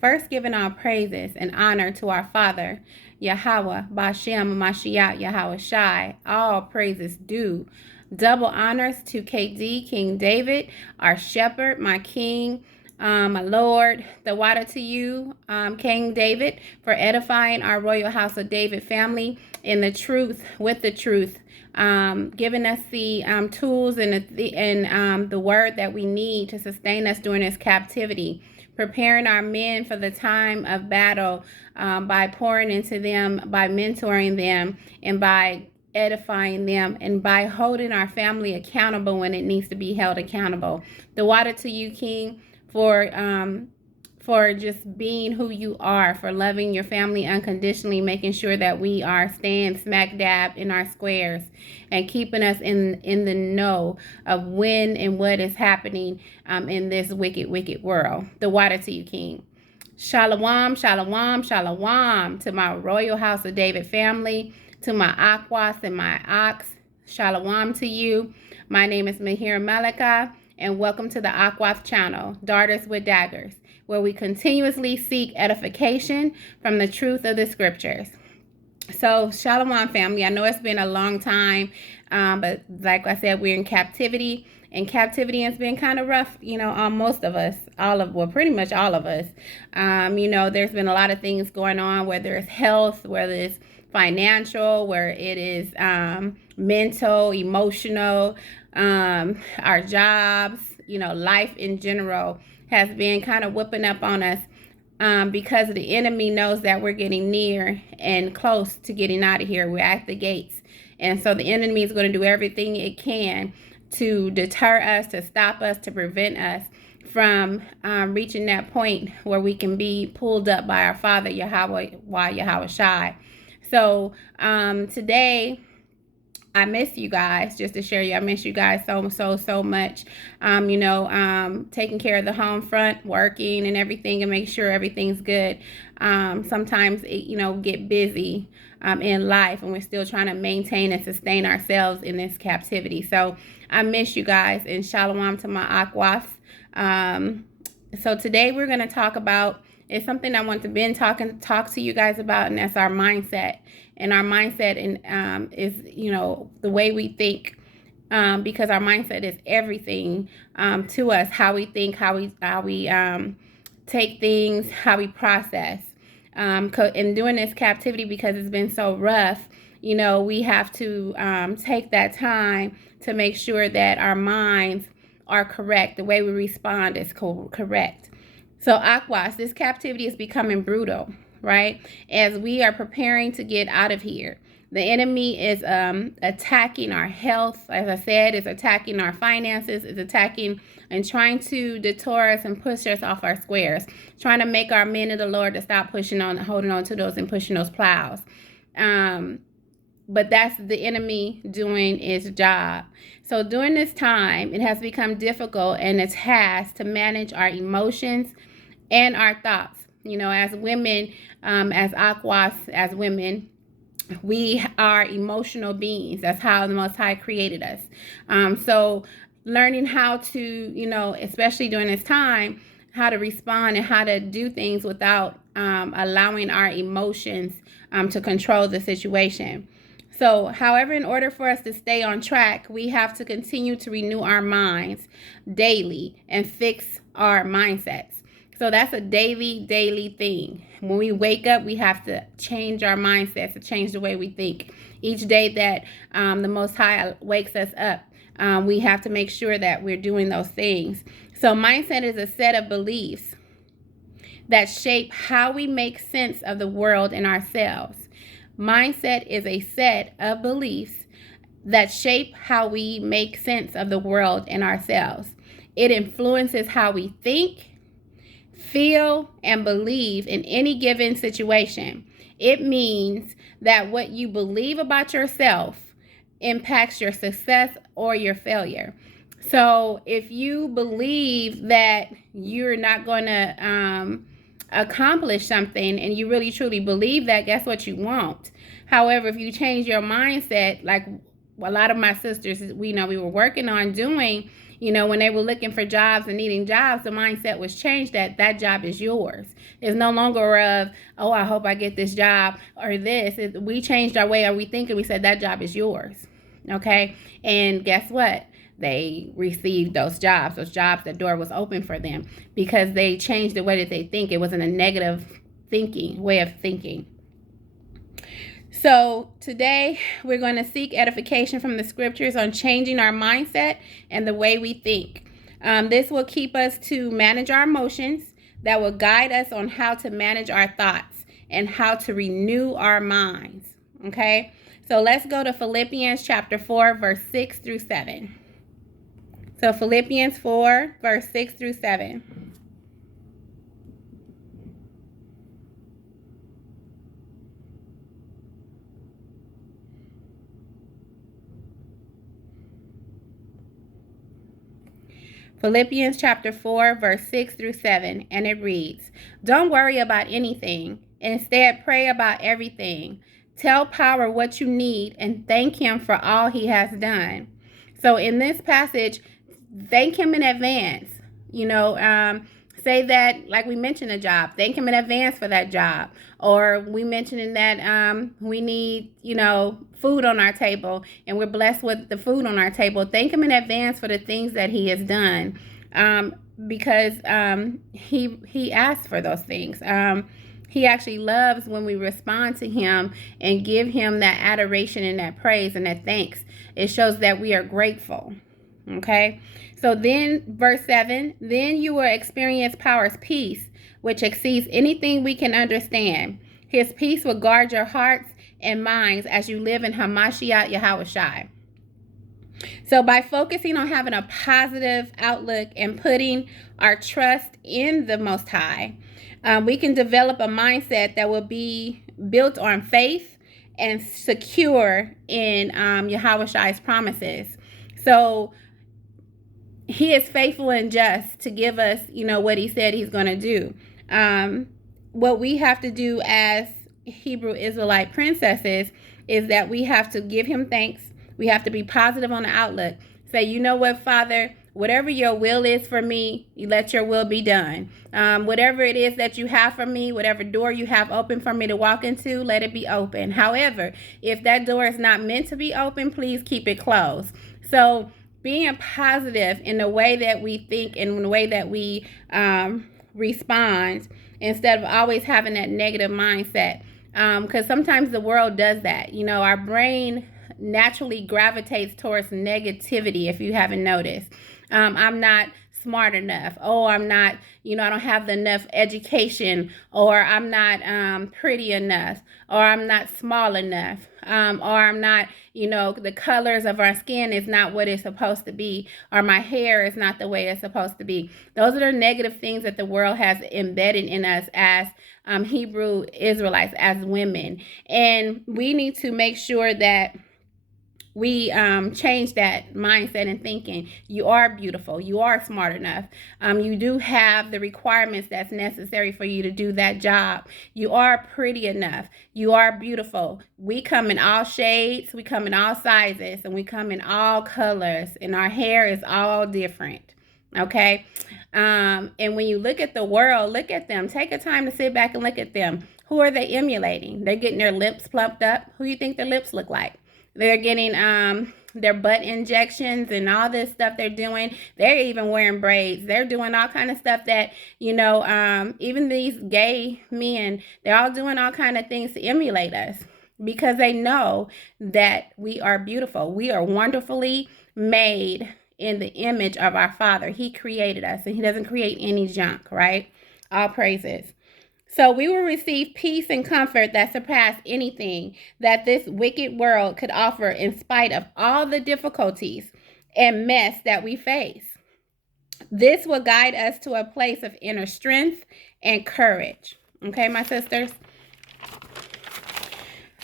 First, giving all praises and honor to our Father, Yahweh, Bashem, Mashiach, Yahweh Shai, all praises due. Double honors to KD, King David, our shepherd, my king, my Lord. The water to you, King David, for edifying our royal house of David family in the truth, with the truth. Giving us the tools and the word that we need to sustain us during this captivity, preparing our men for the time of battle by pouring into them, by mentoring them, and by edifying them, and by holding our family accountable when it needs to be held accountable. The water to you, King, for just being who you are, for loving your family unconditionally, making sure that we are staying smack dab in our squares and keeping us in the know of when and what is happening in this wicked world. The water to you, King. Shalom, shalom, shalom to my royal house of David family, to my Akwas and my Ox. Shalom to you. My name is Mahir Malika, and welcome to the Akwas channel, Daughters with Daggers, where we continuously seek edification from the truth of the scriptures. So, Shalom family, I know it's been a long time, but like I said, we're in captivity, and captivity has been kind of rough, on most of us, pretty much all of us. There's been a lot of things going on, whether it's health, whether it's financial, where it is mental, emotional, our jobs, life in general has been kind of whipping up on us because the enemy knows that we're getting near and close to getting out of here. We're at the gates. And so the enemy is going to do everything it can to deter us, to stop us, to prevent us from reaching that point where we can be pulled up by our Father, Yahweh Shai. So today, I miss you guys, just to share you. I miss you guys so much. Taking care of the home front, working and everything, and make sure everything's good. Sometimes, get busy in life, and we're still trying to maintain and sustain ourselves in this captivity. So I miss you guys, and shalom to my Akwas. So today we're going to talk about, it's something I want to talk to you guys about, and that's our mindset. And our mindset is, the way we think, because our mindset is everything to us. How we think, how we take things, how we process. And during this captivity, because it's been so rough, we have to take that time to make sure that our minds are correct. The way we respond is correct. So Akwas, this captivity is becoming brutal, right? As we are preparing to get out of here, the enemy is attacking our health. As I said, is attacking our finances, is attacking and trying to detour us and push us off our squares, trying to make our men of the Lord to stop holding on to those and pushing those plows. But that's the enemy doing its job. So during this time, it has become difficult and a task to manage our emotions and our thoughts. As women, as Akwas, as women, we are emotional beings. That's how the Most High created us. So learning how to, especially during this time, how to respond and how to do things without allowing our emotions to control the situation. So, however, in order for us to stay on track, we have to continue to renew our minds daily and fix our mindsets. So that's a daily thing. When we wake up, we have to change our mindsets, to change the way we think. Each day that the Most High wakes us up, we have to make sure that we're doing those things. So mindset is a set of beliefs that shape how we make sense of the world and ourselves. Mindset is a set of beliefs that shape how we make sense of the world and ourselves. It influences how we think, feel, and believe in any given situation. It means that what you believe about yourself impacts your success or your failure. So if you believe that you're not going to accomplish something, and you really truly believe that, guess what? You won't. However, if you change your mindset, like a lot of my sisters, we were working on doing, when they were looking for jobs and needing jobs, the mindset was changed that that job is yours. It's no longer of, oh, I hope I get this job or this. We changed our way of we thinking. We said that job is yours. Okay. And guess what? They received those jobs, the door was open for them because they changed the way that they think. It wasn't a negative way of thinking. So today we're going to seek edification from the scriptures on changing our mindset and the way we think. This will keep us to manage our emotions, that will guide us on how to manage our thoughts and how to renew our minds. Okay, so let's go to Philippians chapter 4, verse 6 through 7. So Philippians 4, verse 6 through 7. Philippians chapter 4, verse 6 through 7, and it reads, "Don't worry about anything. Instead, pray about everything. Tell Power what you need and thank Him for all He has done." So in this passage, thank Him in advance. Say that, like we mentioned, a job. Thank Him in advance for that job. Or we mentioned that we need, food on our table, and we're blessed with the food on our table. Thank Him in advance for the things that He has done, because He asked for those things. He actually loves when we respond to Him and give Him that adoration and that praise and that thanks. It shows that we are grateful. Okay, so then verse 7, then you will experience Power's peace, which exceeds anything we can understand. His peace will guard your hearts and minds as you live in Hamashiach Yahushai. So by focusing on having a positive outlook and putting our trust in the Most High, we can develop a mindset that will be built on faith and secure in Yahushai's promises. So He is faithful and just to give us, what He said He's going to do. What we have to do as Hebrew Israelite princesses is that we have to give Him thanks. We have to be positive on the outlook. Say, you know what, Father, whatever your will is for me, you let your will be done. Whatever it is that you have for me, whatever door you have open for me to walk into, let it be open. However, if that door is not meant to be open, please keep it closed. So being positive in the way that we think and in the way that we respond, instead of always having that negative mindset. Because sometimes the world does that. Our brain naturally gravitates towards negativity, if you haven't noticed. I'm not smart enough. Oh, I'm not, I don't have enough education, or I'm not pretty enough, or I'm not small enough, or I'm not, the colors of our skin is not what it's supposed to be, or my hair is not the way it's supposed to be. Those are the negative things that the world has embedded in us as Hebrew Israelites, as women. And we need to make sure that we change that mindset and thinking. You are beautiful. You are smart enough. You do have the requirements that's necessary for you to do that job. You are pretty enough. You are beautiful. We come in all shades. We come in all sizes. And we come in all colors. And our hair is all different. Okay? And when you look at the world, look at them. Take a time to sit back and look at them. Who are they emulating? They're getting their lips plumped up. Who do you think their lips look like? They're getting their butt injections and all this stuff they're doing. They're even wearing braids. They're doing all kind of stuff that, even these gay men, they're all doing all kind of things to emulate us because they know that we are beautiful. We are wonderfully made in the image of our Father. He created us, and He doesn't create any junk, right? All praises. So we will receive peace and comfort that surpass anything that this wicked world could offer, in spite of all the difficulties and mess that we face. This will guide us to a place of inner strength and courage. Okay, my sisters?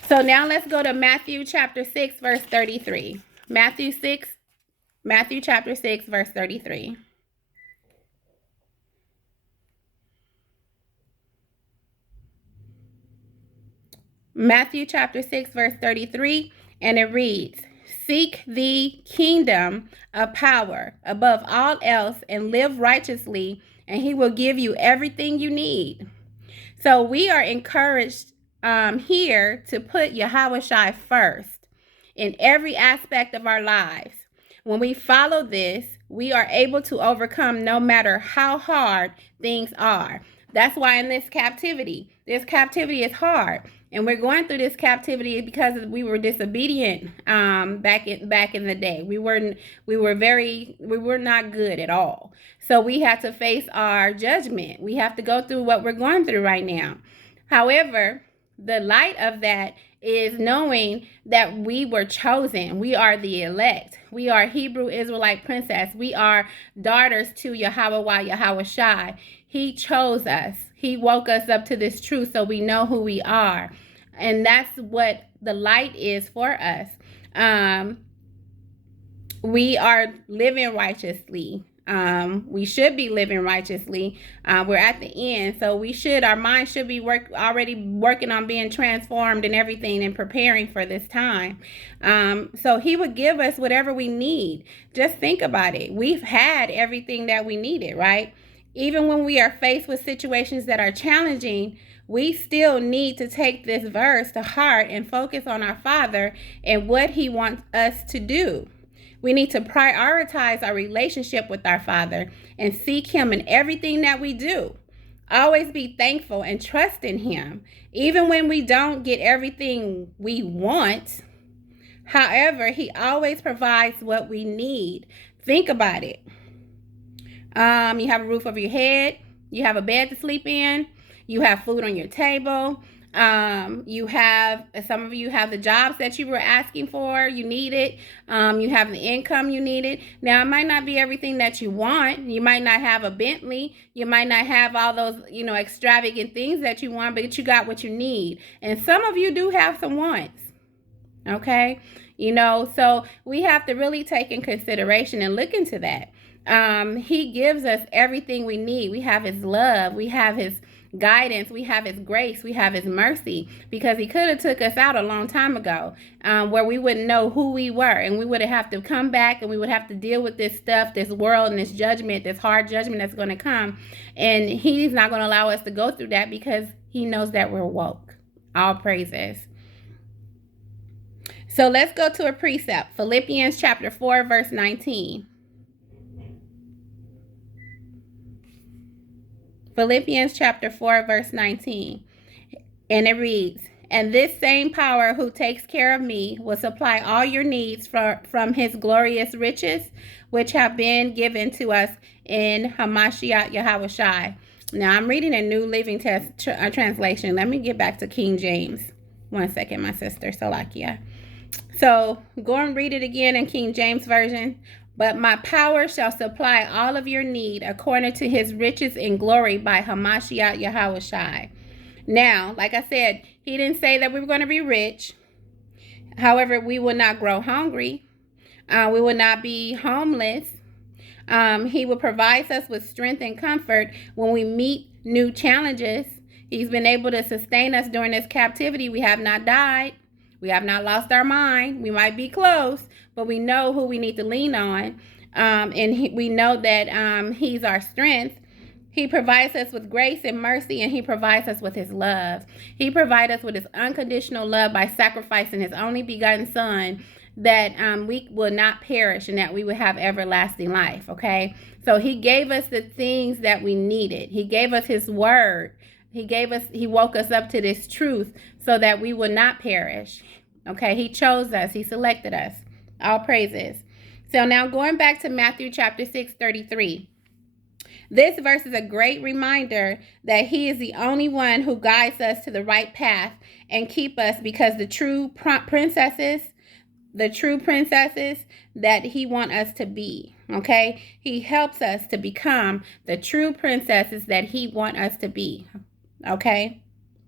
So now let's go to Matthew chapter 6, verse 33. Matthew chapter 6, verse 33. Matthew chapter 6, verse 33, and it reads, Seek the kingdom of power above all else and live righteously, and he will give you everything you need. So we are encouraged here to put Yahweh Shai first in every aspect of our lives. When we follow this, we are able to overcome no matter how hard things are. That's why in this captivity is hard. And we're going through this captivity because we were disobedient back in the day. We were not good at all. So we had to face our judgment. We have to go through what we're going through right now. However, the light of that is knowing that we were chosen. We are the elect. We are Hebrew Israelite princess. We are daughters to Yahweh Yahweh Shai. He chose us. He woke us up to this truth so we know who we are. And that's what the light is for us. We are living righteously. We should be living righteously. We're at the end, so our mind should be already working on being transformed and everything and preparing for this time. So he would give us whatever we need. Just think about it. We've had everything that we needed, right? Even when we are faced with situations that are challenging, we still need to take this verse to heart and focus on our Father and what he wants us to do. We need to prioritize our relationship with our Father and seek him in everything that we do. Always be thankful and trust in him, even when we don't get everything we want. However, he always provides what we need. Think about it. You have a roof over your head. You have a bed to sleep in. You have food on your table. Some of you have the jobs that you were asking for, you need it. You have the income you needed. Now, it might not be everything that you want. You might not have a Bentley. You might not have all those, extravagant things that you want, but you got what you need. And some of you do have some wants. Okay? So we have to really take in consideration and look into that. He gives us everything we need. We have his love. We have his guidance. We have his grace. We have his mercy, because he could have took us out a long time ago, where we wouldn't know who we were, and we would have to come back and we would have to deal with this stuff, this world, and this judgment, this hard judgment that's going to come. And he's not going to allow us to go through that because he knows that we're woke. All praises. So let's go to a precept. Philippians chapter 4, verse 19. Philippians chapter 4, verse 19. And it reads, "And this same power who takes care of me will supply all your needs from his glorious riches, which have been given to us in Hamashiach Yahweh Shai." Now, I'm reading a New Living Translation. Let me get back to King James. One second, my sister, Salakia. So, go and read it again in King James Version. "But my power shall supply all of your need according to his riches in glory by Hamashiach Yahweh Shai." Now, like I said, he didn't say that we were going to be rich. However, we will not grow hungry. We will not be homeless. He will provide us with strength and comfort when we meet new challenges. He's been able to sustain us during this captivity. We have not died. We have not lost our mind. We might be close, but we know who we need to lean on. We know that he's our strength. He provides us with grace and mercy, and he provides us with his love. He provides us with his unconditional love by sacrificing his only begotten son, that we will not perish and that we will have everlasting life, okay? So he gave us the things that we needed. He gave us his word. He woke us up to this truth so that we will not perish. Okay, he chose us. He selected us. All praises. So now going back to Matthew chapter 6:33. This verse is a great reminder that he is the only one who guides us to the right path and keep us, because the true princesses that he wants us to be, okay? He helps us to become the true princesses that he wants us to be. Okay,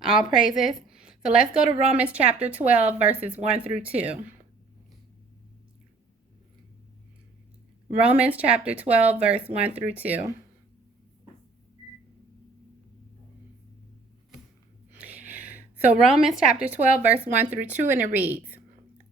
all praises. So let's go to Romans chapter 12, verses 1 through 2. Romans chapter 12, verse 1 through 2. So Romans chapter 12, verse 1 through 2, and it reads,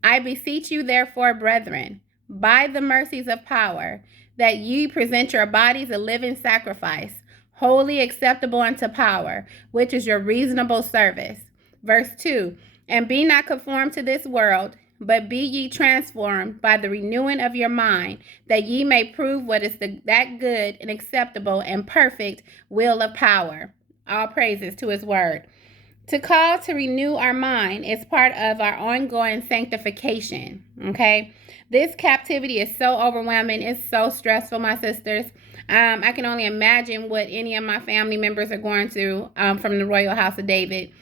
I beseech you, therefore, brethren, by the mercies of power, that ye present your bodies a living sacrifice, wholly acceptable unto power, which is your reasonable service. Verse 2, and be not conformed to this world, but be ye transformed by the renewing of your mind, that ye may prove what is that good and acceptable and perfect will of power. All praises to his word. To call to renew our mind is part of our ongoing sanctification, okay? This captivity is so overwhelming. It's so stressful, my sisters. I can only imagine what any of my family members are going through from the Royal House of David.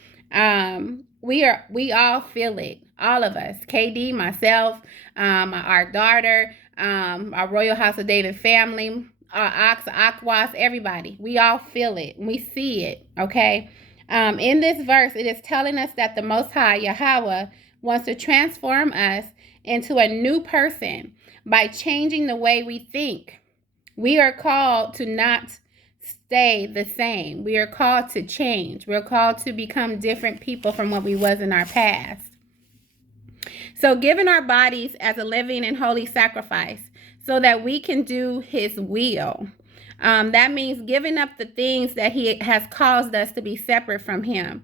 We all feel it, all of us. KD, myself, our daughter, our Royal House of David family, our Aquas, everybody. We all feel it. We see it, okay? In this verse, it is telling us that the Most High, Yahweh, wants to transform us into a new person by changing the way we think. We are called to not stay the same. We are called to change. We're called to become different people from what we was in our past. So giving our bodies as a living and holy sacrifice so that we can do his will. That means giving up the things that he has caused us to be separate from him.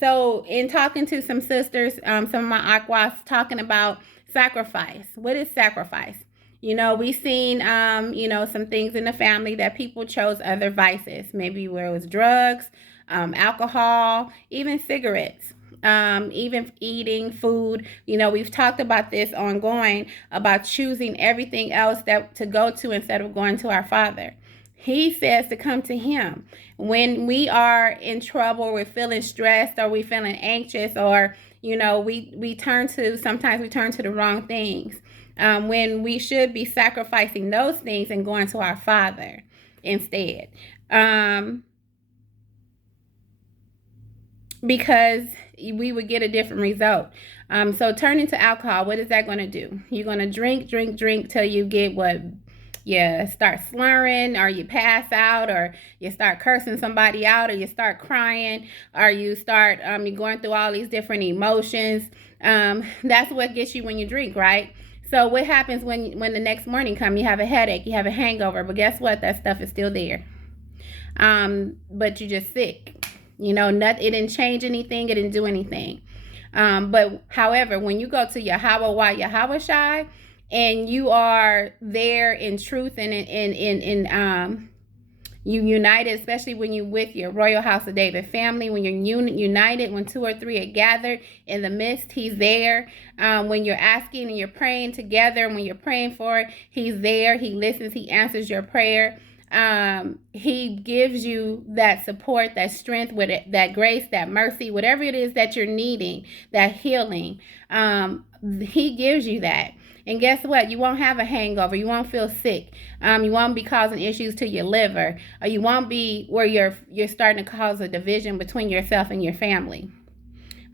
So in talking to some sisters, some of my aquas talking about sacrifice. What is sacrifice? We've seen, some things in the family that people chose other vices. Maybe where it was drugs, alcohol, even cigarettes. Even eating food. We've talked about this ongoing, about choosing everything else that to go to instead of going to our Father. He says to come to him. When we are in trouble, we're feeling stressed, or we're feeling anxious, or, sometimes we turn to the wrong things. When we should be sacrificing those things and going to our Father instead. Because we would get a different result. So turning to alcohol, what is that going to do? You're going to drink till you get what? You start slurring, or you pass out, or you start cursing somebody out, or you start crying, or you start you're going through all these different emotions. That's what gets you when you drink, right? So what happens when the next morning comes? You have a headache, you have a hangover, but guess what? That stuff is still there. But you're just sick. It didn't change anything. It didn't do anything. But however, when you go to Yahweh Shai, and you are there in truth and in you united, especially when you're with your Royal House of David family, when you're united, when 2 or 3 are gathered in the midst, he's there. When you're asking and you're praying together, and when you're praying for it, he's there. He listens. He answers your prayer. He gives you that support, that strength, with it, that grace, that mercy, whatever it is that you're needing, that healing. He gives you that. And guess what? You won't have a hangover. You won't feel sick. You won't be causing issues to your liver, or you won't be where you're starting to cause a division between yourself and your family.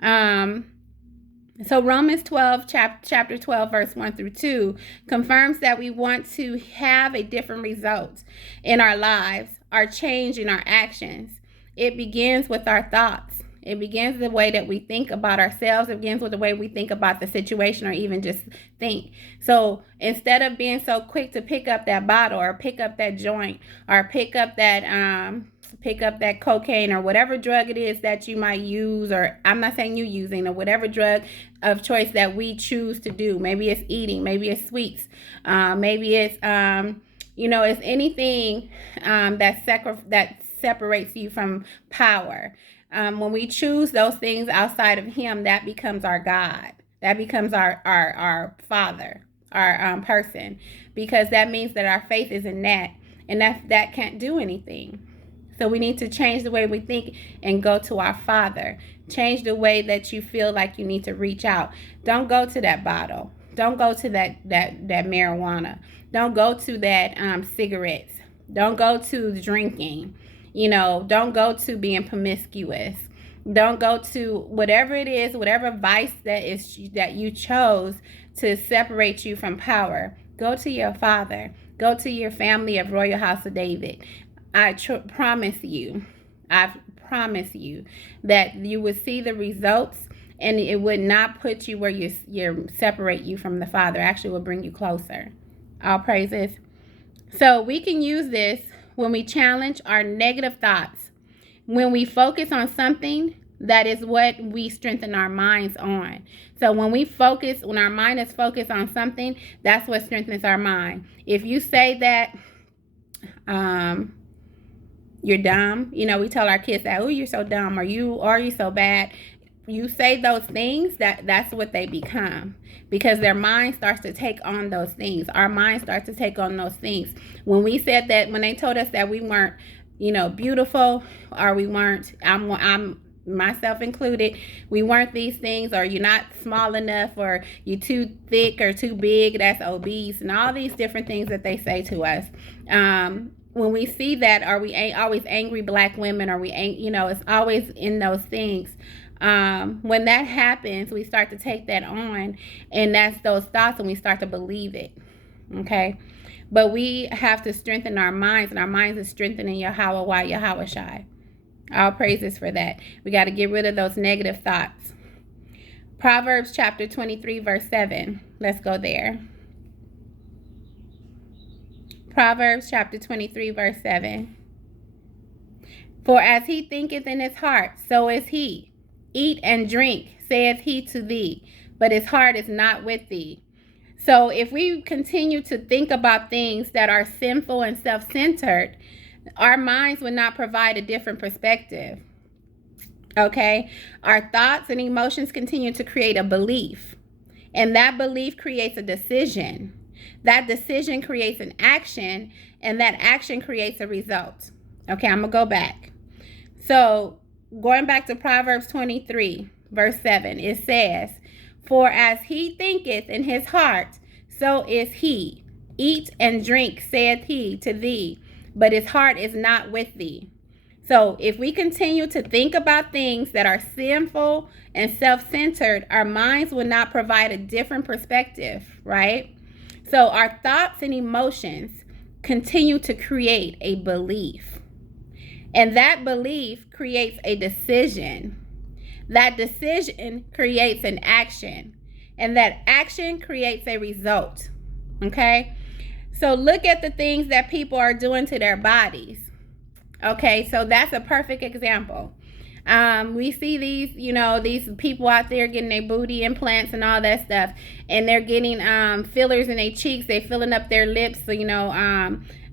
So Romans 12, chapter 12, verse 1 through 2 confirms that we want to have a different result in our lives, our change in our actions. It begins with our thoughts. It begins the way that we think about ourselves. It begins with the way we think about the situation, or even just think. So instead of being so quick to pick up that bottle, or pick up that joint, or pick up that cocaine, or whatever drug it is that you might use, or I'm not saying you using, or whatever drug of choice that we choose to do. Maybe it's eating, maybe it's sweets, maybe it's it's anything that separates you from power. When we choose those things outside of him, that becomes our God. That becomes our Father, our person, because that means that our faith is in that, and that can't do anything. So we need to change the way we think and go to our Father. Change the way that you feel like you need to reach out. Don't go to that bottle. Don't go to that marijuana. Don't go to that cigarettes. Don't go to drinking. Don't go to being promiscuous. Don't go to whatever it is, whatever vice that you chose to separate you from power. Go to your Father. Go to your family of Royal House of David. I promise you that you will see the results, and it would not put you where you separate you from the Father. Actually, will bring you closer. All praises. So we can use this when we challenge our negative thoughts. When we focus on something, that is what we strengthen our minds on. So when our mind is focused on something, that's what strengthens our mind. If you say that you're dumb, we tell our kids that, oh, you're so dumb, or are you so bad? You say those things, that's what they become, because their mind starts to take on those things. Our mind starts to take on those things. When they told us that we weren't, beautiful, or we weren't, I'm myself included, we weren't these things, or you're not small enough, or you're too thick or too big, that's obese, and all these different things that they say to us. When we see that, are we always angry black women? Are we, it's always in those things. When that happens, we start to take that on, and that's those thoughts, and we start to believe it. Okay. But we have to strengthen our minds, and our minds is strengthening Yahweh Yahweh Shai. All praises for that. We got to get rid of those negative thoughts. Proverbs chapter 23, verse 7. Let's go there. Proverbs chapter 23, verse 7. For as he thinketh in his heart, so is he. Eat and drink, saith he to thee, but his heart is not with thee. So if we continue to think about things that are sinful and self-centered, our minds would not provide a different perspective. Okay? Our thoughts and emotions continue to create a belief, and that belief creates a decision. That decision creates an action, and that action creates a result. Okay, I'm going to go back. So going back to Proverbs 23, verse 7, it says, for as he thinketh in his heart, so is he. Eat and drink, saith he to thee, but his heart is not with thee. So if we continue to think about things that are sinful and self-centered, our minds will not provide a different perspective, right? So our thoughts and emotions continue to create a belief. And that belief creates a decision. That decision creates an action. And that action creates a result. Okay? So look at the things that people are doing to their bodies. Okay, so that's a perfect example. We see these people out there getting their booty implants and all that stuff, and they're getting fillers in their cheeks. They're filling up their lips. So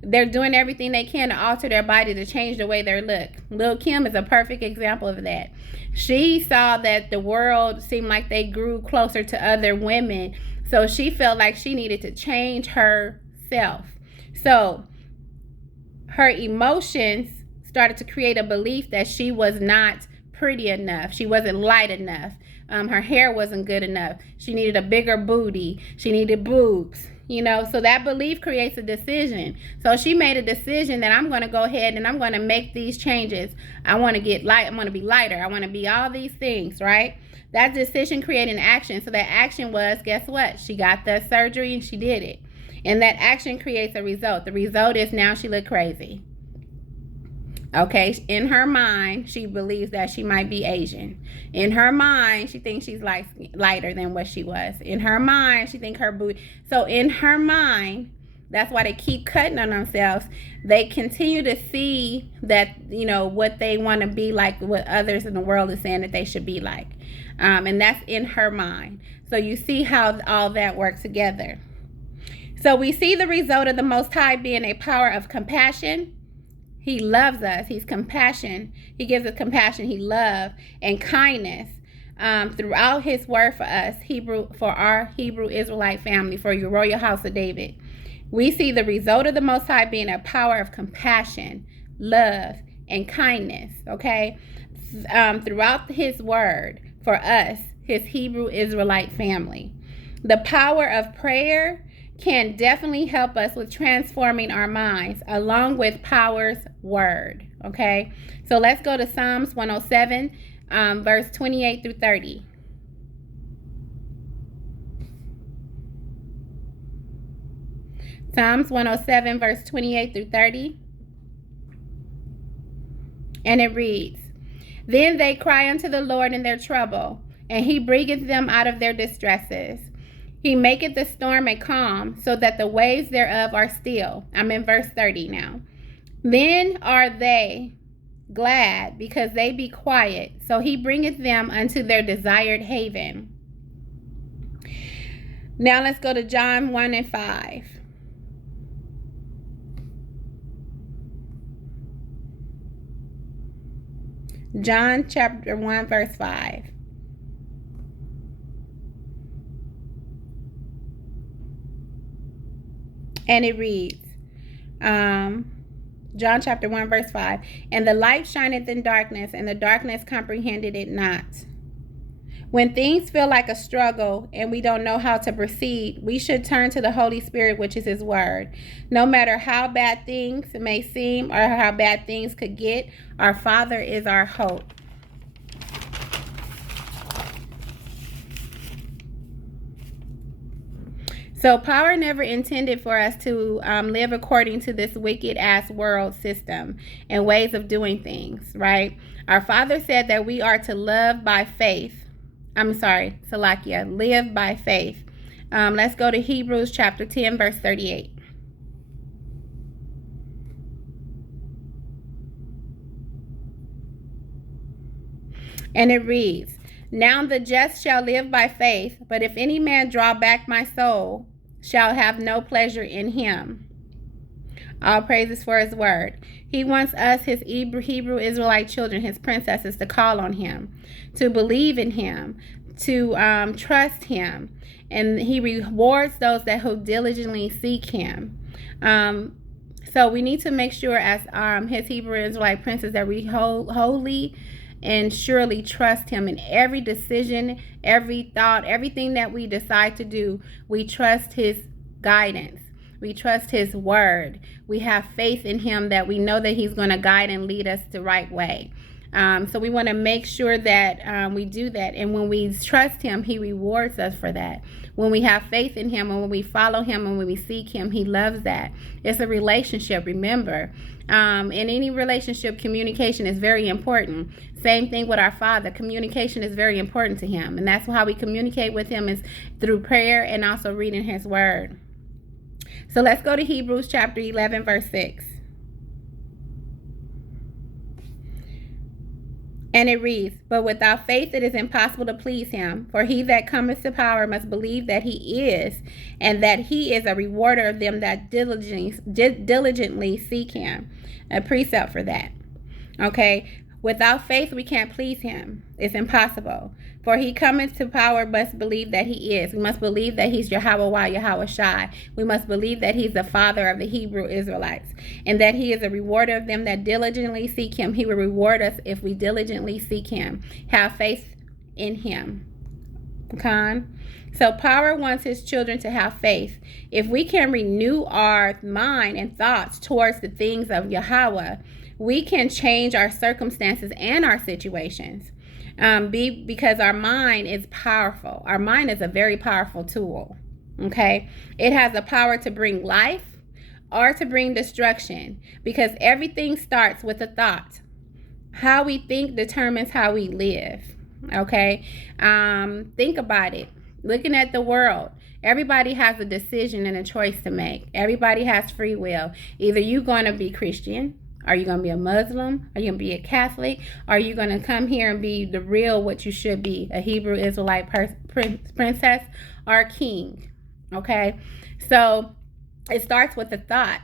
they're doing everything they can to alter their body to change the way they look. Lil' Kim is a perfect example of that. She saw that the world seemed like they grew closer to other women, so she felt like she needed to change herself. So her emotions started to create a belief that she was not pretty enough. She wasn't light enough. Her hair wasn't good enough. She needed a bigger booty. She needed boobs. So that belief creates a decision. So she made a decision that I'm going to go ahead and I'm going to make these changes. I want to get light. I'm going to be lighter. I want to be all these things, right? That decision created an action. So that action was, guess what? She got the surgery and she did it. And that action creates a result. The result is now she looked crazy. Okay, in her mind, she believes that she might be Asian. In her mind, she thinks she's lighter than what she was. In her mind, she thinks her booty. So in her mind, that's why they keep cutting on themselves. They continue to see that, what they want to be like, what others in the world is saying that they should be like. And that's in her mind. So you see how all that works together. So we see the result of the Most High being a power of compassion. He loves us. He's compassion. He gives us compassion. He love and kindness throughout his word for us, for our Hebrew Israelite family, for your royal house of David. We see the result of the Most High being a power of compassion, love, and kindness, okay? Throughout his word for us, his Hebrew Israelite family. The power of prayer can definitely help us with transforming our minds along with power's word. Okay, so let's go to Psalms 107 verse 28 through 30. Psalms 107 verse 28 through 30, and it reads, then they cry unto the Lord in their trouble, and he bringeth them out of their distresses. He maketh the storm a calm, so that the waves thereof are still. I'm in verse 30 now. Then are they glad, because they be quiet. So he bringeth them unto their desired haven. Now let's go to John 1 and 5. John chapter 1 verse 5. And it reads, John chapter 1 verse 5. And the light shineth in darkness, and the darkness comprehended it not. When things feel like a struggle and we don't know how to proceed, we should turn to the Holy Spirit, which is His Word. No matter how bad things may seem or how bad things could get, our Father is our hope. So power never intended for us to live according to this wicked-ass world system and ways of doing things, right? Our Father said that we are to love by faith. Live by faith. Let's go to Hebrews chapter 10, verse 38. And it reads, Now the just shall live by faith, but if any man draw back, my soul shall have no pleasure in him. All praises for His word. He wants us, His Hebrew Israelite children, His princesses, to call on Him, to believe in Him, to trust Him, and He rewards those that who diligently seek Him. So we need to make sure, as His Hebrew Israelite princes, that we wholly and surely trust Him in every decision, every thought, everything that we decide to do. We trust His guidance. We trust His word. We have faith in Him that we know that He's going to guide and lead us the right way. So we want to make sure that we do that. And when we trust Him, He rewards us for that. When we have faith in Him and when we follow Him and when we seek Him, He loves that. It's a relationship, remember. In any relationship, communication is very important. Same thing with our Father. Communication is very important to Him. And that's how we communicate with Him, is through prayer and also reading His word. So let's go to Hebrews chapter 11, verse 6. And it reads, But without faith it is impossible to please Him. For he that cometh to power must believe that He is, and that He is a rewarder of them that diligently seek Him. A precept for that. Okay? Without faith we can't please Him. It's impossible. For he cometh to power must believe that He is. We must believe that He's Yahweh Yahweh Shai. We must believe that He's the Father of the Hebrew Israelites, and that He is a rewarder of them that diligently seek Him. He will reward us if we diligently seek Him. Have faith in Him. Okay? So power wants His children to have faith. If we can renew our mind and thoughts towards the things of Yahweh, we can change our circumstances and our situations. Because our mind is powerful. Our mind is a very powerful tool. Okay? It has the power to bring life or to bring destruction, because everything starts with a thought. How we think determines how we live. Okay? Think about it. Looking at the world, everybody has a decision and a choice to make. Everybody has free will. Either you're going to be Christian, are you going to be a Muslim? Are you going to be a Catholic? Are you going to come here and be the real what you should be, a Hebrew Israelite princess or king? Okay? So it starts with a thought.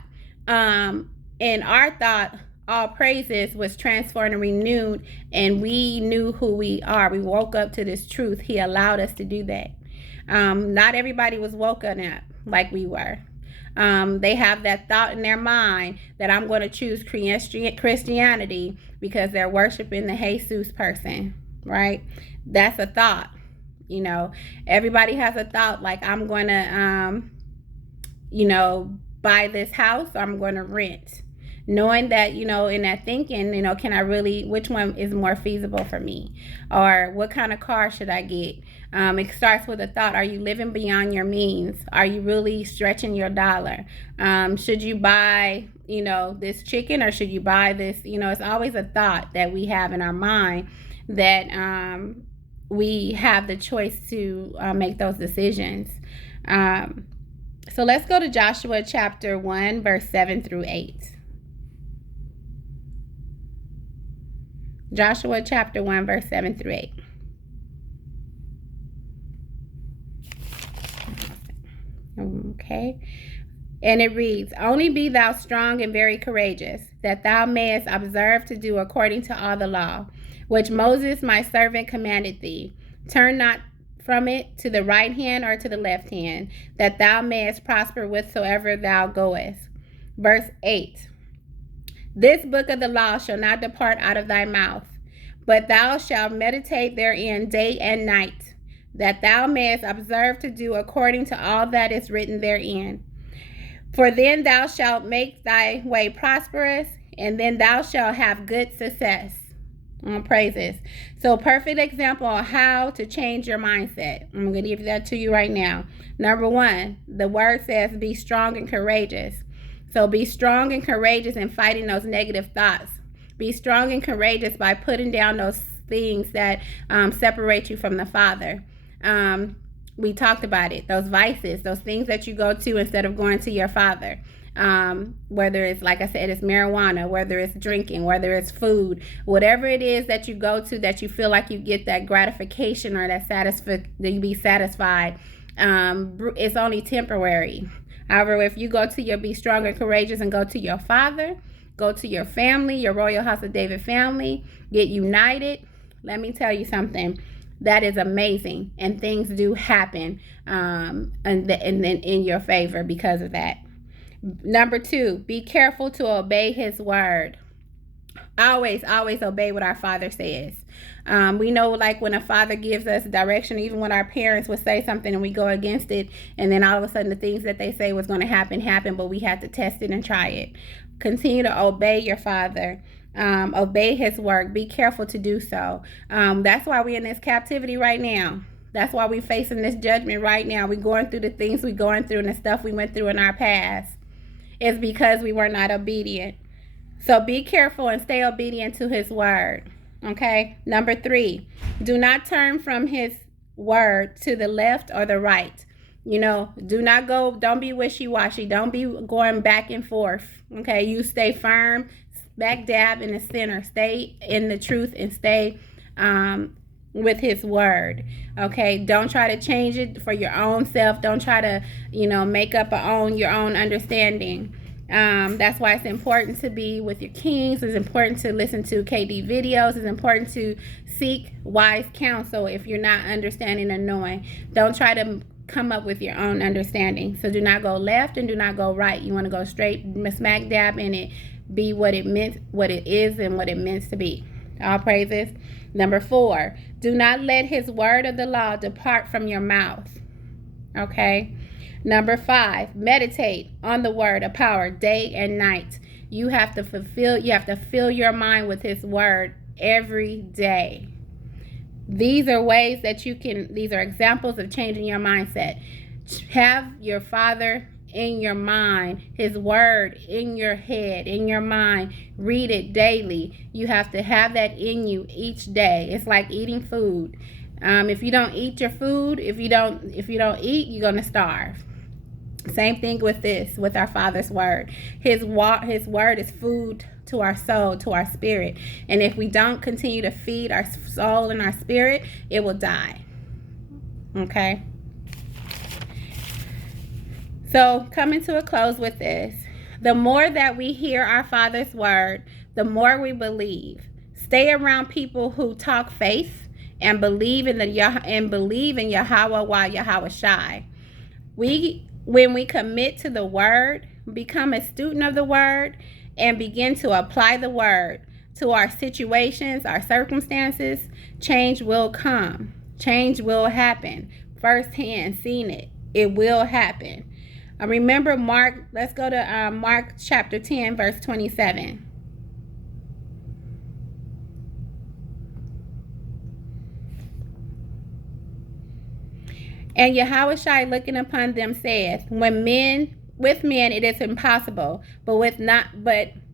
And our thought, all praises, was transformed and renewed, and we knew who we are. We woke up to this truth. He allowed us to do that. Not everybody was woken up like we were. They have that thought in their mind that I'm going to choose Christianity because they're worshiping the Jesus person, right? That's a thought. You know, everybody has a thought like, I'm going to, buy this house, or I'm going to rent. Knowing that, in that thinking, can I really, which one is more feasible for me? Or what kind of car should I get? It starts with a thought. Are you living beyond your means? Are you really stretching your dollar? Should you buy, this chicken, or should you buy this? It's always a thought that we have in our mind that we have the choice to make those decisions. So let's go to Joshua chapter 1, verse 7 through 8. Joshua chapter 1, verse 7 through 8. Okay. And it reads, "Only be thou strong and very courageous, that thou mayest observe to do according to all the law, which Moses my servant commanded thee. Turn not from it to the right hand or to the left hand, that thou mayest prosper whithersoever thou goest." Verse 8, "This book of the law shall not depart out of thy mouth, but thou shalt meditate therein day and night, that thou mayest observe to do according to all that is written therein. For then thou shalt make thy way prosperous, and then thou shalt have good success." Praises. So, perfect example of how to change your mindset. I'm going to give that to you right now. Number one, the word says be strong and courageous. So be strong and courageous in fighting those negative thoughts. Be strong and courageous by putting down those things that separate you from the Father. We talked about it. Those vices, those things that you go to instead of going to your Father. Whether it's, like I said, it's marijuana, whether it's drinking, whether it's food, whatever it is that you go to that you feel like you get that gratification or that that you be satisfied, it's only temporary. However, if you go to your be strong and courageous and go to your Father, go to your family, your Royal House of David family, get united, let me tell you something. That is amazing, and things do happen in your favor because of that. Number two, be careful to obey his word. Always obey what our Father says. We know, like, when a father gives us direction, even when our parents would say something and we go against it, and then all of a sudden the things that they say was going to happen, but we had to test it and try it. Continue to obey your Father. Obey his word. Be careful to do so. That's why we're in this captivity right now. That's why we're facing this judgment right now. We're going through the things we're going through and the stuff we went through in our past. It's because we were not obedient. So be careful and stay obedient to his word. Okay. Number three, do not turn from his word to the left or the right. Don't be wishy-washy. Don't be going back and forth. Okay. You stay firm, back dab in the center. Stay in the truth and stay with his word. Okay. Don't try to change it for your own self. Don't try to, make up your own understanding. That's why it's important to be with your kings. It's important to listen to KD videos. It's important to seek wise counsel if you're not understanding or knowing. Don't try to come up with your own understanding. So do not go left and do not go right. You want to go straight, smack dab in it, be what it is and what it meant to be. All praises. Number four, do not let his word of the law depart from your mouth. Okay. Number five, meditate on the word of power day and night. You have to fill your mind with his word every day. These are ways that these are examples of changing your mindset. Have your Father in your mind, his word in your head, in your mind. Read it daily. You have to have that in you each day. It's like eating food. If you don't eat your food, if you don't eat, you're going to starve. Same thing with our Father's word. His word is food to our soul, to our spirit. And if we don't continue to feed our soul and our spirit, it will die. Okay? So, coming to a close with this. The more that we hear our Father's word, the more we believe. Stay around people who talk faith and believe in Yahweh while Yahweh Shai. When we commit to the word, become a student of the word, and begin to apply the word to our situations, our circumstances, change will come. Change will happen. Firsthand, seen it. It will happen. Remember Mark, let's go to Mark chapter 10, verse 27. And Yahushua looking upon them saith, with men it is impossible, but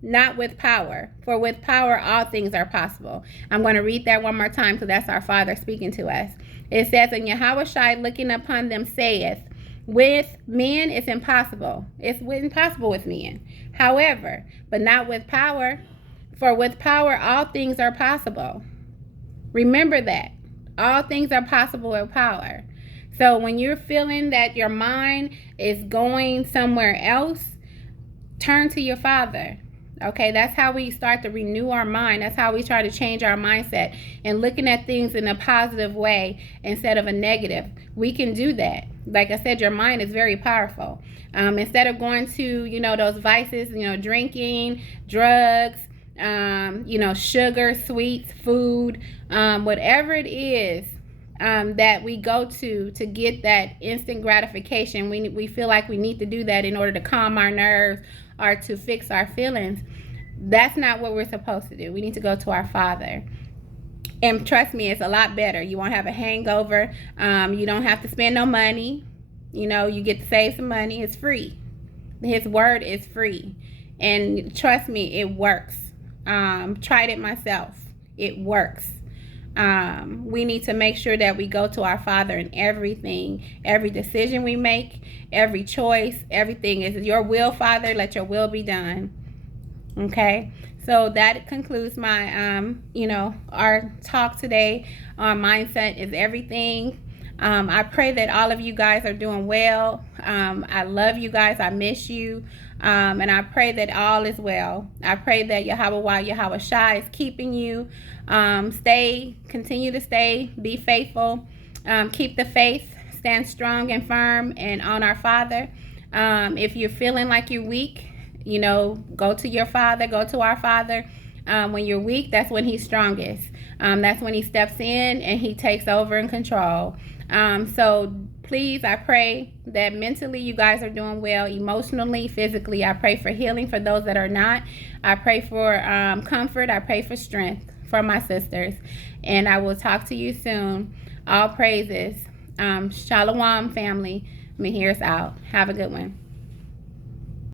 not with power. For with power, all things are possible. I'm going to read that one more time because that's our Father speaking to us. It says, and Yahweh Shai looking upon them saith, with men it's impossible. It's impossible with men. However, but not with power. For with power, all things are possible. Remember that. All things are possible with power. So when you're feeling that your mind is going somewhere else, turn to your Father. Okay, that's how we start to renew our mind. That's how we try to change our mindset and looking at things in a positive way instead of a negative. We can do that. Like I said, your mind is very powerful. Instead of going to, those vices, drinking, drugs, sugar, sweets, food, whatever it is that we go to get that instant gratification. We feel like we need to do that in order to calm our nerves or to fix our feelings. That's not what we're supposed to do. We need to go to our Father. And trust me, it's a lot better. You won't have a hangover. You don't have to spend no money. You get to save some money. It's free. His word is free. And trust me, it works. Tried it myself. It works. We need to make sure that we go to our Father in everything, every decision we make, every choice, everything is your will, Father. Let your will be done. Okay, so that concludes my, our talk today on mindset is everything. I pray that all of you guys are doing well. I love you guys. I miss you. And I pray that all is well. I pray that Yahweh Shai is keeping you. Continue to stay, be faithful. Keep the faith, stand strong and firm and on our Father. If you're feeling like you're weak, go to your Father, go to our Father. When you're weak, that's when he's strongest. That's when he steps in and he takes over and control. So please, I pray that mentally you guys are doing well, emotionally, physically. I pray for healing for those that are not. I pray for comfort. I pray for strength for my sisters. And I will talk to you soon. All praises. Shalom, family. Mahir's out. Have a good one.